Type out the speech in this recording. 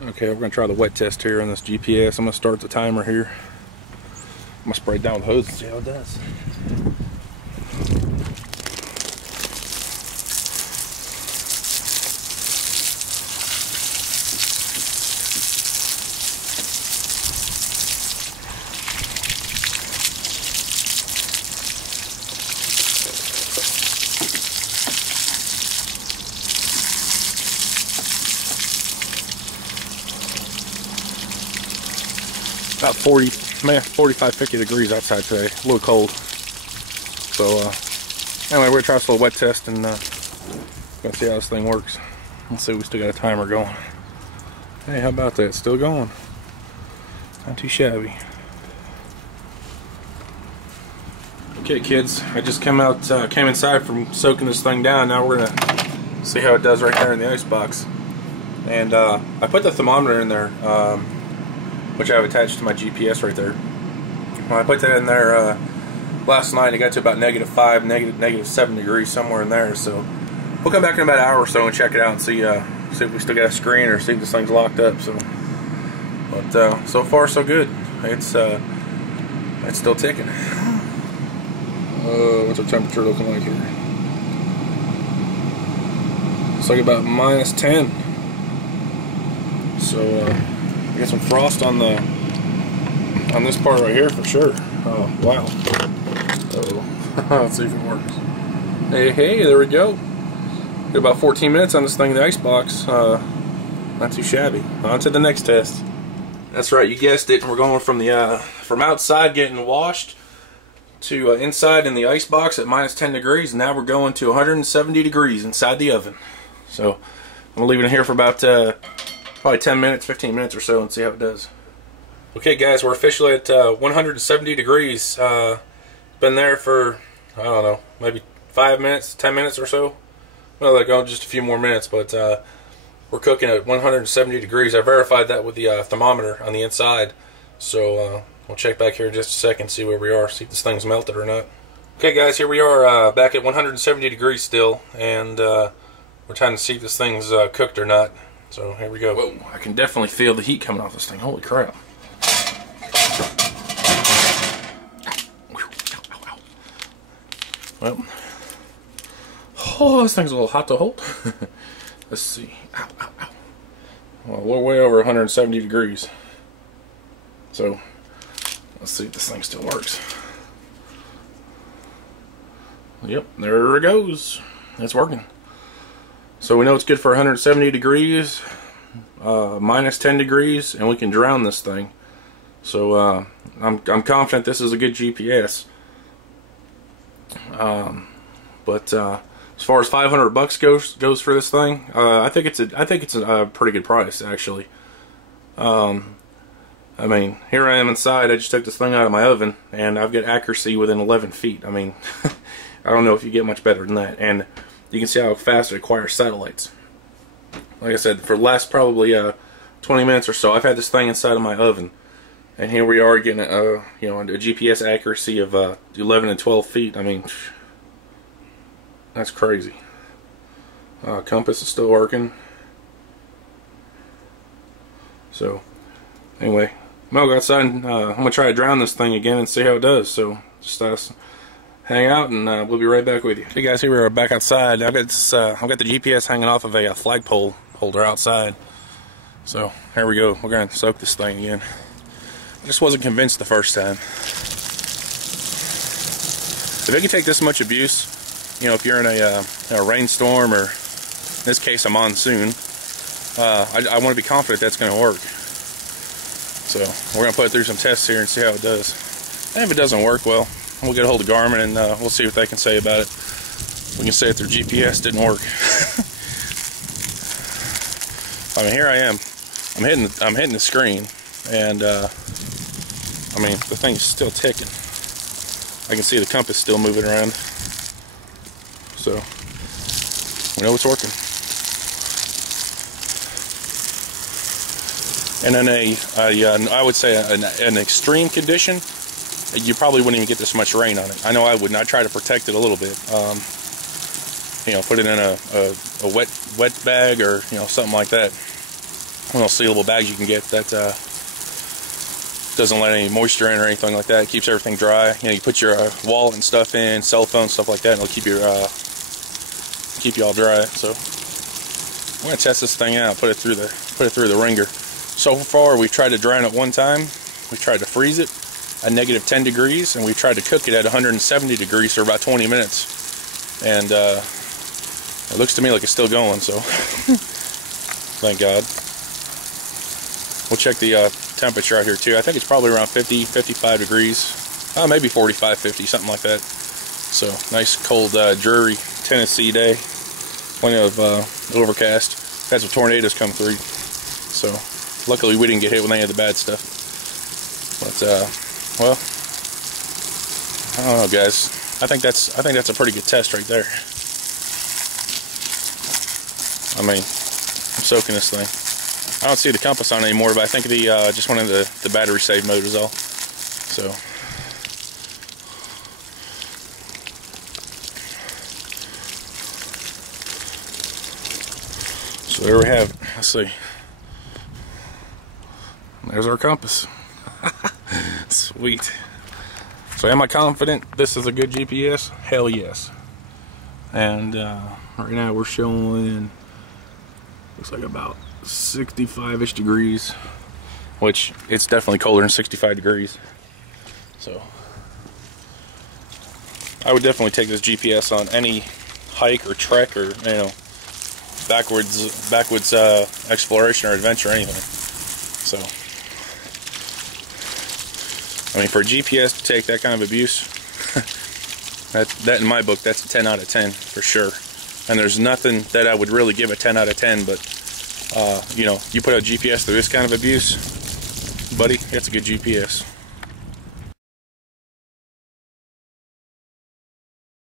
Okay, we're going to try the wet test here on this GPS. I'm going to start the timer here. I'm going to spray it down with the hose and see how it does. About 45, 50 degrees outside today. A little cold. So, anyway, we're going to try this little wet test and gonna see how this thing works. Let's see, we still got a timer going. Hey, how about that? Still going. Not too shabby. Okay, kids, I just came inside from soaking this thing down. Now we're going to see how it does right there in the ice box. And I put the thermometer in there, which I have attached to my GPS right there. When I put that in there last night, it got to about -5, -7 degrees, somewhere in there. So we'll come back in about an hour or so and check it out and see if we still got a screen or see if this thing's locked up. So, but so far so good. It's still ticking. What's the temperature looking like here? It's like about -10. So. Get some frost on this part right here for sure. Oh wow! Let's see if it works. Hey, there we go. Got about 14 minutes on this thing in the ice box. Not too shabby. On to the next test. That's right, you guessed it. We're going from the from outside getting washed to inside in the ice box at -10 degrees. And now we're going to 170 degrees inside the oven. So I'm gonna leave it in here for about probably 10 minutes, 15 minutes or so and see how it does. Okay guys, we're officially at 170 degrees. Been there for, I don't know, maybe 5 minutes, 10 minutes or so. Well, like just a few more minutes, but we're cooking at 170 degrees. I verified that with the thermometer on the inside. So we'll check back here in just a second, see where we are, see if this thing's melted or not. Okay guys, here we are back at 170 degrees still, and we're trying to see if this thing's cooked or not. So here we go. Whoa, I can definitely feel the heat coming off this thing. Holy crap. Well, oh, this thing's a little hot to hold. Let's see. Ow, ow, ow. Well, we're way over 170 degrees. So let's see if this thing still works. Yep, there it goes. It's working. So we know it's good for 170 degrees, -10 degrees, and we can drown this thing. So I'm confident this is a good GPS. But as far as $500 goes for this thing, I think it's a pretty good price actually. I mean, here I am inside. I just took this thing out of my oven, and I've got accuracy within 11 feet. I mean, I don't know if you get much better than that. And you can see how fast it acquires satellites. Like I said, for the last probably 20 minutes or so, I've had this thing inside of my oven, and here we are getting a GPS accuracy of 11 and 12 feet. I mean, that's crazy. Compass is still working. So anyway, I'm gonna go outside and I'm gonna try to drown this thing again and see how it does. So just hang out, and we'll be right back with you. Hey guys, here we are back outside. I've got the GPS hanging off of a flagpole holder outside. So here we go. We're gonna soak this thing again. I just wasn't convinced the first time. If it can take this much abuse, you know, if you're in a rainstorm, or in this case a monsoon, I want to be confident that's going to work. So we're going to put it through some tests here and see how it does. And if it doesn't work, well, we'll get a hold of Garmin and we'll see what they can say about it. We can say that their GPS didn't work. I mean, here I am. I'm hitting the screen, and I mean, the thing's still ticking. I can see the compass still moving around. So we know it's working. And in I would say an extreme condition, you probably wouldn't even get this much rain on it. I know I wouldn't. I try to protect it a little bit. You know, put it in a wet bag, or, you know, something like that. little sealable bags you can get that doesn't let any moisture in or anything like that. It keeps everything dry. You know, you put your wallet and stuff in, cell phone, stuff like that, and it'll keep you all dry. So we're gonna test this thing out, put it through the ringer. So far, we've tried to dry it at one time. We tried to freeze it at -10 degrees, and we tried to cook it at 170 degrees for about 20 minutes. And it looks to me like it's still going, so thank God. We'll check the temperature out here too. I think it's probably around 50, 55 degrees. Maybe 45, 50, something like that. So nice cold, dreary Tennessee day. Plenty of overcast. Had some tornadoes come through. So luckily we didn't get hit with any of the bad stuff. But well, I don't know, guys. I think that's a pretty good test right there. I mean, I'm soaking this thing. I don't see the compass on anymore, but I think the just went into the battery save mode is all. So there we have it. Let's see. There's our compass. Sweet. So am I confident this is a good GPS? Hell yes. And right now we're showing, looks like about 65-ish degrees, which it's definitely colder than 65 degrees. So I would definitely take this GPS on any hike or trek or, you know, backwoods exploration or adventure or anything. So I mean, for a GPS to take that kind of abuse, that in my book, that's a 10 out of 10 for sure. And there's nothing that I would really give a 10 out of 10, but you know, you put a GPS through this kind of abuse, buddy, it's a good GPS.